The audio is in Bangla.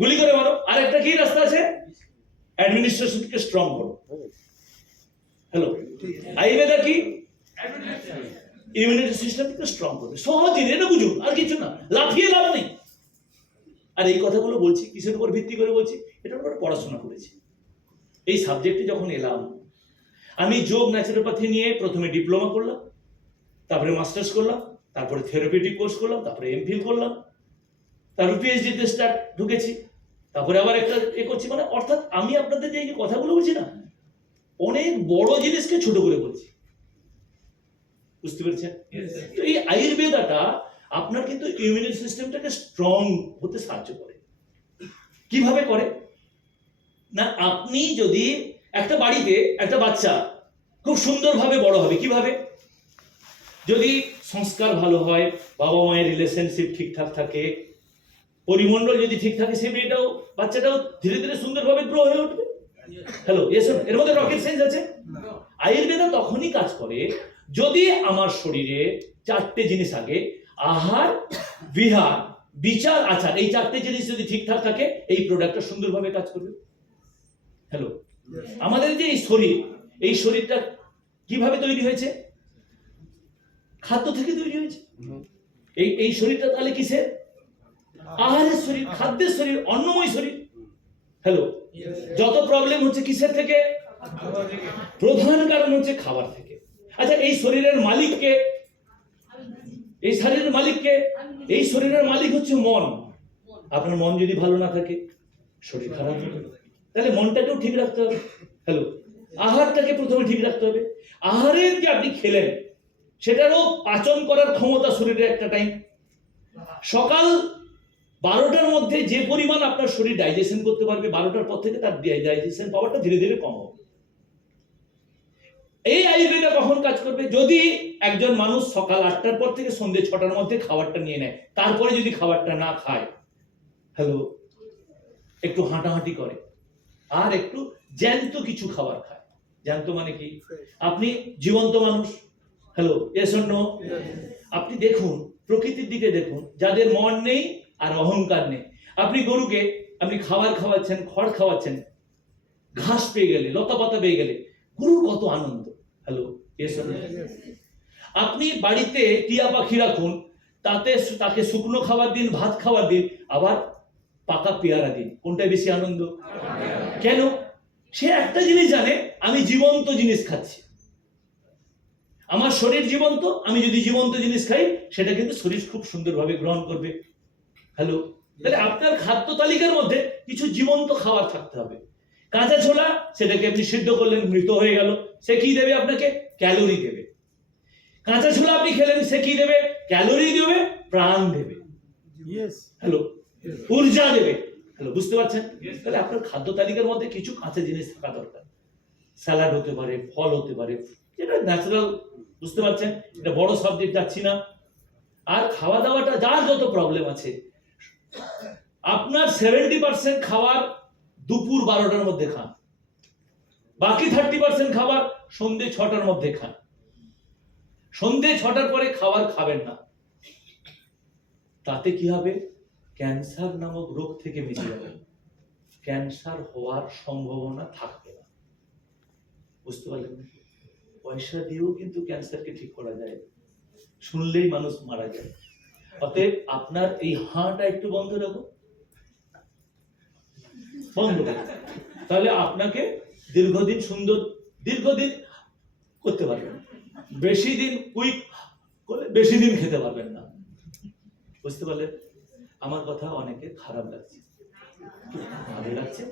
গুলি করে মারো। আর একটা কি রাস্তা আছে? অ্যাডমিনিস্ট্রেশনকে স্ট্রং করো। হ্যালো, আয়ুর্বেদা কি? ইমিউনিটি সিস্টেমকে স্ট্রং করবে। সহজ জিনিস, এটা বুঝুন, আর কিছু না, লাফিয়ে লাভ নেই। আর এই কথাগুলো বলছি কিসের উপর ভিত্তি করে বলছি? এটার উপর পড়াশোনা করেছি। এই সাবজেক্টে যখন এলাম, আমি যোগ ন্যাচুরোপ্যাথি নিয়ে প্রথমে ডিপ্লোমা করলাম, তারপরে মাস্টার্স করলাম, তারপরে থেরাপিউটিক কোর্স করলাম, তারপরে এমফিল করলাম, তারপর পিএইচডি তে ঢুকেছি, তারপরে আবার একটা করছি। মানে অর্থাৎ আমি আপনাদের যে এই কথাগুলো বলছি না, অনেক বড় জিনিসকে ছোট করে বলছি, বুঝতে পেরেছেন? তো এই আয়ুর্বেদাটা আপনার কিন্তু ইমিউনিটি সিস্টেমটাকে স্ট্রং হতে সাহায্য করে। কিভাবে করে না, আপনি যদি একটা বাড়িতে একটা বাচ্চা খুব সুন্দরভাবে বড় হবে, কিভাবে? যদি সংস্কার ভালো হয়, বাবা মায়ের রিলেশনশিপ ঠিকঠাক থাকে, পরিমণ্ডল যদি ঠিক থাকে, সেই মেয়েটাও বাচ্চাটাও ধীরে ধীরে সুন্দরভাবে গ্রো হয়ে উঠবে। হ্যালো, এর মধ্যে রকেট সায়েন্স আছে? আয়ুর্বেদা তখনই কাজ করে যদি আমার শরীরে চারটে জিনিস আগে, আহার, বিহার, বিচার, আচার, এই চারটে জিনিস যদি ঠিকঠাক থাকে, এই প্রোডাক্টটা সুন্দরভাবে কাজ করবে। হ্যালো, আমাদের যে এই শরীরটা কিভাবে তৈরি হয়েছে? খাদ্য থেকে তৈরি হয়েছে। এই শরীরটা তাহলে কিসের? আহারের শরীর, খাদ্যের শরীর, অন্নময় শরীর। হ্যালো, যত প্রবলেম হচ্ছে কিসের থেকে? প্রধান কারণ হচ্ছে খাবার থেকে। আচ্ছা, এই শরীরের মালিককে? এই শরীরের মালিককে? এই শরীরের মালিক হচ্ছে মন। আপনার মন যদি ভালো না থাকে, শরীর খারাপ হবে। তাহলে মনটাকেও ঠিক রাখতে হবে। হ্যালো, আহারটাকে প্রথমে ঠিক রাখতে হবে। আহারের যে আপনি খেলেন, সেটারও পাচন করার ক্ষমতা শরীরের একটা টাইম। সকাল 12টার মধ্যে যে পরিমাণ আপনার শরীর ডাইজেশন করতে পারবে, 12টার পর থেকে তার ডাইজেশন পাওয়ারটা ধীরে ধীরে কম হবে। এই আয়ুর্বেদা কখন কাজ করবে? যদি একজন মানুষ সকাল 8টার পর থেকে সন্ধ্যে 6টার মধ্যে খাবারটা নিয়ে নেয়, তারপরে যদি খাবারটা না খায়, হ্যালো, একটু হাঁটাহাঁটি করে, আর একটু জ্যান্ত কিছু খাবার খায়। জ্যান্ত মানে কি? আপনি জীবন্ত মানুষ। Hello, yes or no? আপনি দেখুন, প্রকৃতির দিকে দেখুন, যাদের মন নেই আর অহংকার নেই। আপনি গরুকে আপনি খাবার খাওয়াচ্ছেন, খড় খাওয়াচ্ছেন, ঘাস পেয়ে গেলে, লতা পাতা পেয়ে গেলে গরুর কত আনন্দ। Hello, yes or no? আপনি বাড়িতে টিয়া পাখি রাখুন, তাকে শুকনো খাবার দিন, ভাত খাবার দিন, আবার পাকা পেয়ারা দিন, কোনটা বেশি আনন্দ? কেন? সে একটা জিনিস জানে, আমি জীবন্ত জিনিস খাচ্ছি, আমার শরীর জীবন্ত, আমি যদি জীবন্ত জিনিস খাই, সেটা কিন্তু শরীর খুব সুন্দরভাবে গ্রহণ করবে। হ্যালো, তাহলে আপনার খাদ্য তালিকার মধ্যে কিছু জীবন্ত খাবার থাকতে হবে। কাঁচা ছোলা, সেটাকে আপনি সিদ্ধ করলেন, মৃত হয়ে গেল, সে কি দেবে আপনাকে? ক্যালোরি দেবে। কাঁচা ছোলা আপনি খেলেন, সে কি দেবে? ক্যালোরি দেবে, প্রাণ দেবে। হ্যালো, ঊর্জা দেবে। হ্যালো, বুঝতে পারছেন? তাহলে আপনার খাদ্য তালিকার মধ্যে কিছু কাঁচা জিনিস থাকা দরকার। স্যালাড হতে পারে, ফল হতে পারে, যেটা ন্যাচারাল। বুঝতে পারছেন? এটা বড় সাবজেক্ট যাচ্ছি না। আর খাওয়া দাওয়াটা, যার যত প্রবলেম আছে, আপনার 70% খাবার দুপুর 12টার মধ্যে খান, বাকি 30% খাবার সন্ধ্যে 6টার মধ্যে খান। সন্ধ্যে 6টার পরে খাবার খাবেন না। তাতে কি হবে? ক্যান্সার নামক রোগ থেকে বেঁচে যাবেন। ক্যান্সার হওয়ার সম্ভাবনা থাকবে না। বুঝতে পারলেন? পয়সা দিয়েও কিন্তু ক্যান্সারকে ঠিক করা যায়, শুনলেই মানুষ মারা যায়। অতএব আপনার এই হাঁটা একটু বন্ধ রাখো, বন্ধ রাখো, তাহলে আপনাকে দীর্ঘদিন করতে পারবেন। বেশি দিন কুইক করে বেশি দিন খেতে পারবেন না। বুঝতে পারলেন? আমার কথা অনেকে খারাপ লাগছে, ভালো লাগছে?